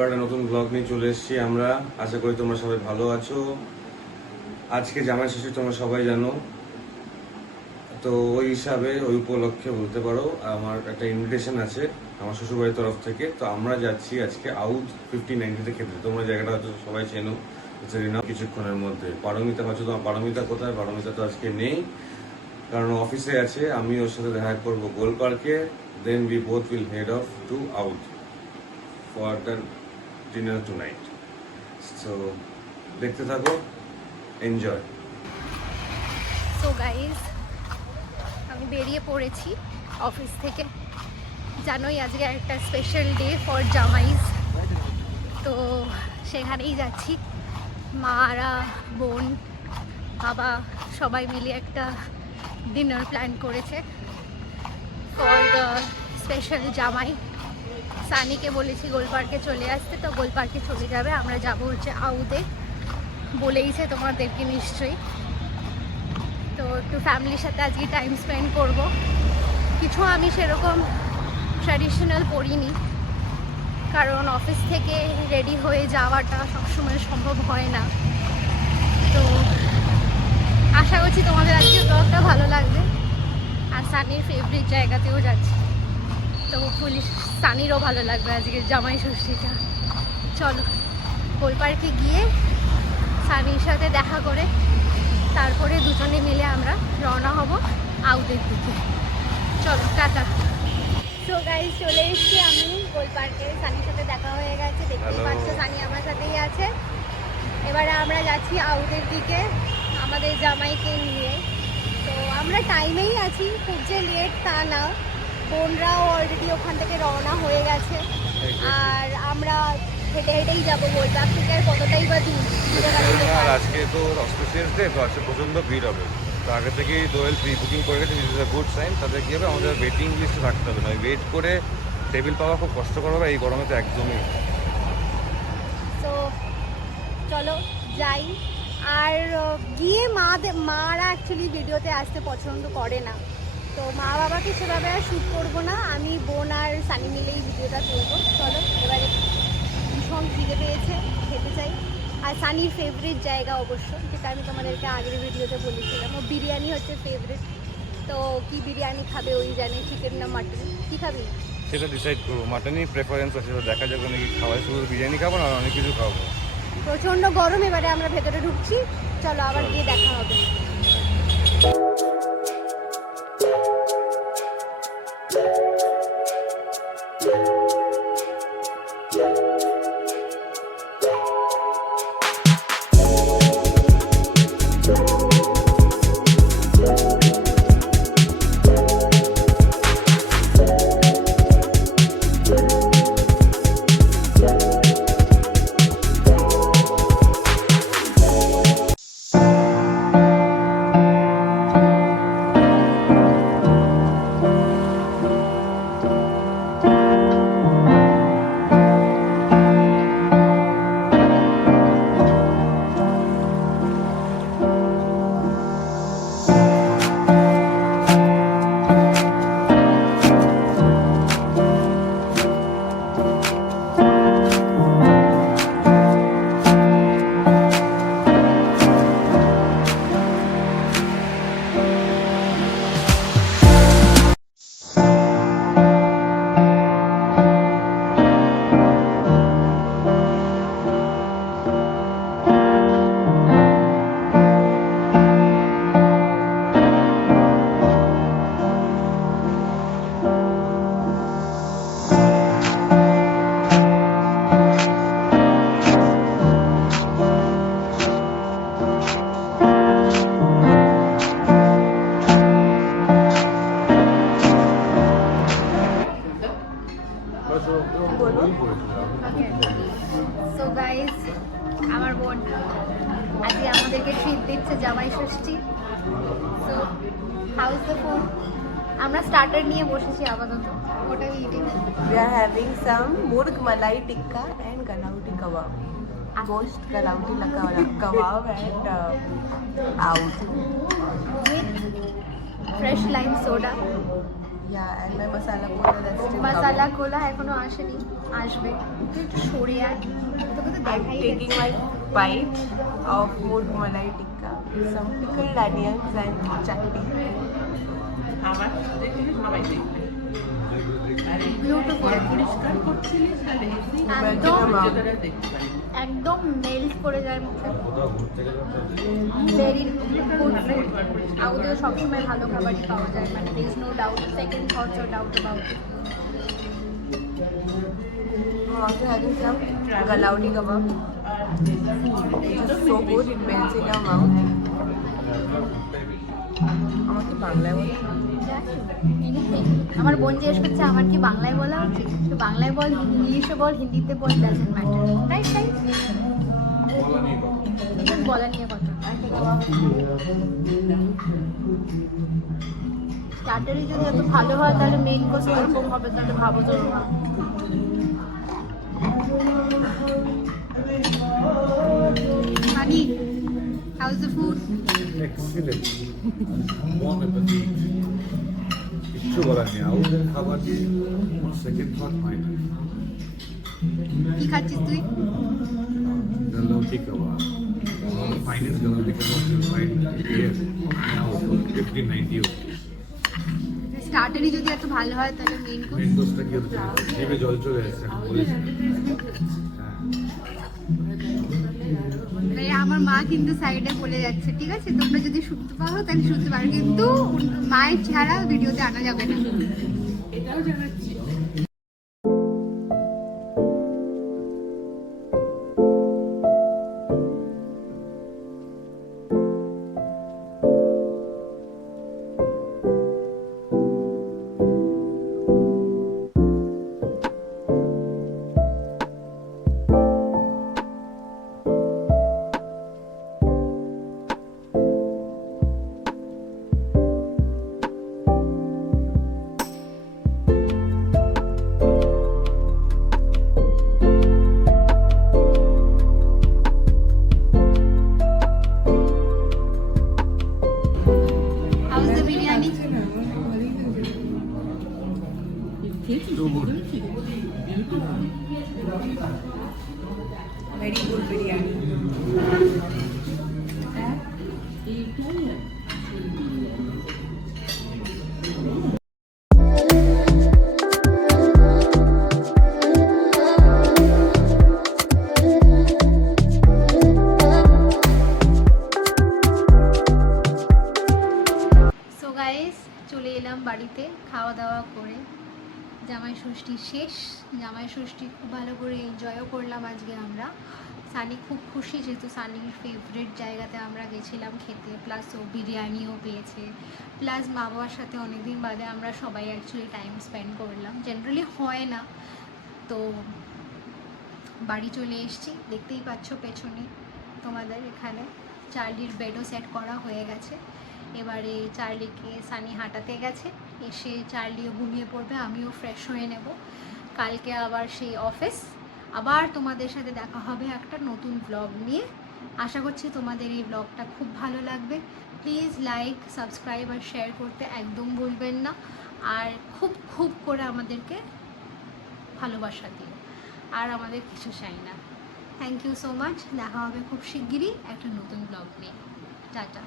আবার একটা নতুন ব্লগ নিয়ে চলে এসেছি আমরা। আশা করি তোমরা সবাই ভালো আছো। আজকে জামাই ষষ্ঠী তোমরা সবাই জানো, তো ওই হিসাবে ওই উপলক্ষে বলতে পারো আমার একটা ইনভিটেশন আছে আমার শ্বশুরবাড়ির তরফ থেকে। তো আমরা যাচ্ছি আজকে আউট 50-90 খেতে। তোমরা জায়গাটা হয়তো সবাই চেনো, কিছুক্ষণের মধ্যে। পারমিতা হয়তো, তোমার পারমিতা কোথায়? পারমিতা তো আজকে নেই, কারণ অফিসে আছে। আমি ওর সাথে দেখা করবো গোল পার্কে। Then we both will head off to out for the dinner tonight. So দেখতে থাকো, এনজয়। সো গাইজ, আমি বেরিয়ে পড়েছি অফিস থেকে। জানোই আজকে একটা স্পেশাল ডে ফর জামাইজ, তো সেখানেই যাচ্ছি। মারা, বোন, বাবা সবাই মিলে একটা ডিনার প্ল্যান করেছে ফর দ্য স্পেশাল জামাই। সানিকে বলেছি গোল পার্কে চলে আসতে, তো গোল পার্কে চলে যাবে। আমরা যাবো হচ্ছে আউদে, বলেইছে তোমাদেরকে নিশ্চয়ই। তো একটু ফ্যামিলির সাথে আজকে টাইম স্পেন্ড করব। কিছু আমি সেরকম ট্র্যাডিশনাল পরিনি, কারণ অফিস থেকে রেডি হয়ে যাওয়াটা সবসময় সম্ভব হয় না। তো আশা করছি তোমাদের আজকে ব্লগটা ভালো লাগবে। আর সানির ফেভারিট জায়গাতেও যাচ্ছি, তো পুলিশ সানিরও ভালো লাগবে আজকের জামাই ষষ্ঠীটা। চলো গোল পার্কে গিয়ে সানির সাথে দেখা করে তারপরে দুজনে মিলে আমরা রওনা হব আউটের দিকে। চলো টাটা। সো গাইস, চলে এসেছি আমি গোল পার্কে। সানির সাথে দেখা হয়ে গেছে, দেখতেই পাচ্ছ সানি আমার সাথেই আছে। এবারে আমরা যাচ্ছি আউটের দিকে আমাদের জামাইকে নিয়ে। তো আমরা টাইমেই আছি, খুব যে লেট তা না। বোনরাও অলরেডি ওখান থেকে রওনা হয়ে গেছে, আর আমরা হেঁটে হেঁটেই যাবো। গোল পার্ক থেকে আর কতটাই বা দূর। আজকে তো অস্পেশিয়াস ডে, তো আজকে প্রচণ্ড ভিড় হবে। তো আগে থেকেই দোয়েল প্রি বুকিং করে গেছে, this is a good sign. তাতে কী হবে, আমাদের ওয়েটিং লিস্টে থাকতে হবে না। ওয়েট করে টেবিল পাওয়া খুব কষ্টকর হবে এই গরমে, তো একদমই। তো চলো যাই। আর গিয়ে মারা অ্যাকচুয়ালি ভিডিওতে আসতে পছন্দ করে না, তো মা বাবাকে সেভাবে আর শ্যুট করবো না। আমি, বোন আর সানি মিলেই ভিডিওটা তুলবো। চলো এবারে, ভীষণ খিদে পেয়েছে, খেতে চাই। আর সানির ফেভারিট জায়গা অবশ্য, যেটা আমি তোমাদেরকে আগের ভিডিওতে বলেছিলাম, ও বিরিয়ানি হচ্ছে ফেভারিট। তো কি বিরিয়ানি খাবে ওই জানে, চিকেন না মাটন, কী খাবি? সেটা ডিসাইড করবো। মাটনই প্রেফারেন্স আছে, সেটা দেখা যাবে নাকি খাওয়াই। শুধু বিরিয়ানি খাবো না, অনেক কিছু খাবো। প্রচণ্ড গরম, এবারে আমরা ভেতরে ঢুকছি। চলো আবার গিয়ে দেখা হবে। সো গাইজ, আমার বোন আজকে আমাদেরকে ট্রিট দিচ্ছে Jamai Shashthi. So how is the food? আমরা স্টার্টার নিয়ে বসেছি আপাতত। What are we eating? We are having some murg malai tikka and galauti kebab. Ghost galauti kebab and out. With fresh lime soda Yeah, and my masala cola that's still masala coming. কোলা এখনো আসেনি, আসবে। তুই একটু সরে আয়, তোকে তো I'm দেখাই taking যাচ্ছে। my bite of murg malai tikka with some pickled onions and chutney. Beautiful, একদম একদম মেল্ট করে যায় মুখে। Very good food. আউদেও সবসময় ভালো খাবারই পাওয়া যায়, মানে there is no doubt, second thoughts or doubt about it. I'm also having some galauti kebab, which is so good, it melts in your mouth. আমার কি বাংলায় বলে? Anything. আমার বোন জিজ্ঞেস করছে আমার কি বাংলায় বলা উচিত, তো বাংলায় বল, ইংলিশে বল, হিন্দিতে বল, ডাজন্ট ম্যাটার। রাইট রাইট, বলা নিয়ে কথা। স্টার্টারই যদি এত ভালো হয় তাহলে মেইন কোর্স এরকম হবে, তাহলে ভাবো তো। Honey, how is the food? Excellent. Bon appetit. কিচ্ছু বলার নেই, আউটের খাবার সেকেন্ড থট হয় না। কি খাচ্ছিস তুই? Galauti kebab. One of the finest galauti kebabs you'll find here. Now, 1590 rupees. স্টার্টারই যদি এত ভালো হয় তাহলে মেইন কোর্স। মেন কোর্সটা কি হচ্ছে? জিভে জল চলে এসেছে, আমি বলেছি। হ্যাঁ। আমার মা কিন্তু সাইডে বলে যাচ্ছে, ঠিক আছে তোমরা যদি শুনতে পারো তাহলে শুনতে পারো, কিন্তু মায়ের চেহারা ভিডিওতে আনা যাবে না। এটাও জানাচ্ছি। How's the biryani? So good. Very good biryani. So guys, চলে এলাম বাড়িতে খাওয়া দাওয়া করে। জামাই ষষ্ঠী শেষ, জামাই ষষ্ঠী খুব ভালো করে এনজয়ও করলাম আজকে আমরা। সানি খুব খুশি, যেহেতু সানির ফেভারিট জায়গাতে আমরা গেছিলাম খেতে, প্লাস ও বিরিয়ানিও পেয়েছে, প্লাস মা বাবার সাথে অনেকদিন বাদে আমরা সবাই অ্যাকচুয়ালি টাইম স্পেন্ড করলাম, জেনারেলি হয় না। তো বাড়ি চলে এসেছি, দেখতেই পাচ্ছ পেছনে তোমাদের এখানে চার্লির বেডও সেট করা হয়ে গেছে। এবারে চার্লিকে সানি হাঁটাতে গেছে, এসে চার্লিও ঘুমিয়ে পড়বে, আমিও ফ্রেশ হয়ে নেব। কালকে আবার সেই অফিস, আবার তোমাদের সাথে দেখা হবে একটা নতুন ব্লগ নিয়ে। আশা করছি তোমাদের এই ব্লগটা খুব ভালো লাগবে। প্লিজ লাইক, সাবস্ক্রাইব আর শেয়ার করতে একদম ভুলবেন না, আর খুব খুব করে আমাদেরকে ভালোবাসা দিও, আর আমাদের কিছু চাই না। থ্যাংক ইউ সো মাচ, দেখা হবে খুব শিগগিরই একটা নতুন ব্লগ নিয়ে। টাটা।